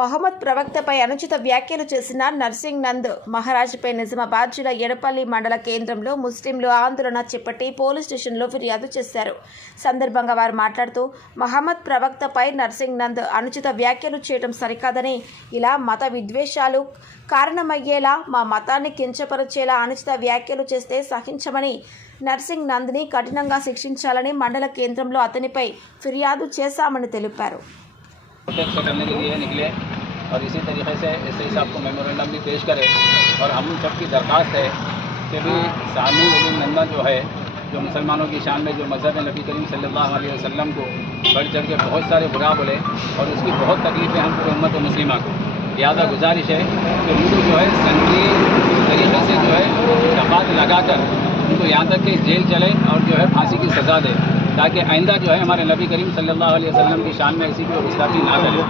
మహమ్మద్ ప్రవక్తపై అనుచిత వ్యాఖ్యలు చేసిన నర్సింగ్ నంద్ మహారాజ్పై నిజామాబాద్ జిల్లా ఎడపల్లి మండల కేంద్రంలో ముస్లింలు ఆందోళన చేపట్టి పోలీస్ స్టేషన్లో ఫిర్యాదు చేశారు. సందర్భంగా వారు మాట్లాడుతూ మహమ్మద్ ప్రవక్తపై నర్సింగ్ నంద్ అనుచిత వ్యాఖ్యలు చేయడం సరికాదని, ఇలా మత విద్వేషాలు కారణమయ్యేలా మా మతాన్ని కించపరిచేలా అనుచిత వ్యాఖ్యలు చేస్తే సహించమని, నర్సింగ్ నంద్ని కఠినంగా శిక్షించాలని మండల కేంద్రంలో అతనిపై ఫిర్యాదు చేశామని తెలిపారు. प्रोटेक्ट करने के लिए निकले और इसी तरीके से एसआई साहब को मेमोरेंडम भी पेश करें और हम सबकी दरख्वास्त है कि भी सामी वली नंदा जो है, जो मुसलमानों की शान में जो मज़हब नबी करीम सल्लल्लाहु अलैहि वसल्लम को बढ़ चढ़ के बहुत सारे बुरा बोले और उसकी बहुत तकलीफ़ें हम पूरे उम्मत मुस्लिमा को। लिहाजा गुजारिश है कि उनको जो है संगीन तरीके से जो है शफात लगाकर उनको यहाँ तक कि जेल चले और जो है फांसी की सज़ा दे, ताकि आइंदा जो है हमारे नबी करीम सल्लल्लाहु अलैहि वसल्लम की शान में ऐसी कोई गुस्ताखी ना करे।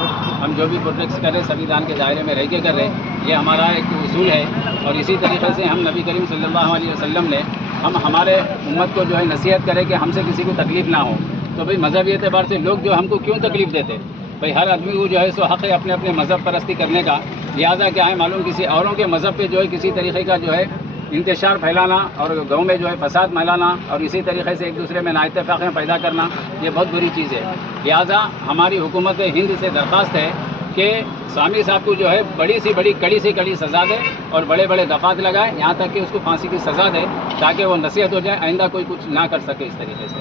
हम जो भी प्रोटेक्ट कर रहे संविधान के दायरे में रह के कर रहे, ये हमारा एक उसूल है और इसी तरीके से हम नबी करीम सल्लल्लाहु अलैहि वसल्लम ने हम हमारे उम्मत को जो है नसीहत करें कि हमसे किसी को तकलीफ़ ना हो। तो भाई मज़हबी एतबार से लोग जो हमको क्यों तकलीफ़ देते, भाई हर आदमी को जो है सो हक़ है अपने अपने मज़हब परस्ती करने का। लिहाजा क्या है मालूम, किसी औरों के मज़हब पे जो है किसी तरीके का जो है इंतशार फैलाना और गाँव में जो है फसाद फैलाना और इसी तरीके से एक दूसरे में नाइतफाक़ें पैदा करना, ये बहुत बुरी चीज़ है। लिहाजा हमारी हुकूमत हिंद से दरख्वास्त है कि स्वामी साहब को जो है बड़ी से बड़ी कड़ी से कड़ी सज़ा दे और बड़े बड़े दफ़ात लगाए, यहाँ तक कि उसको फांसी की सज़ा दे, ताकि वो नसीहत हो जाए, आइंदा कोई कुछ ना कर सके इस तरीके से।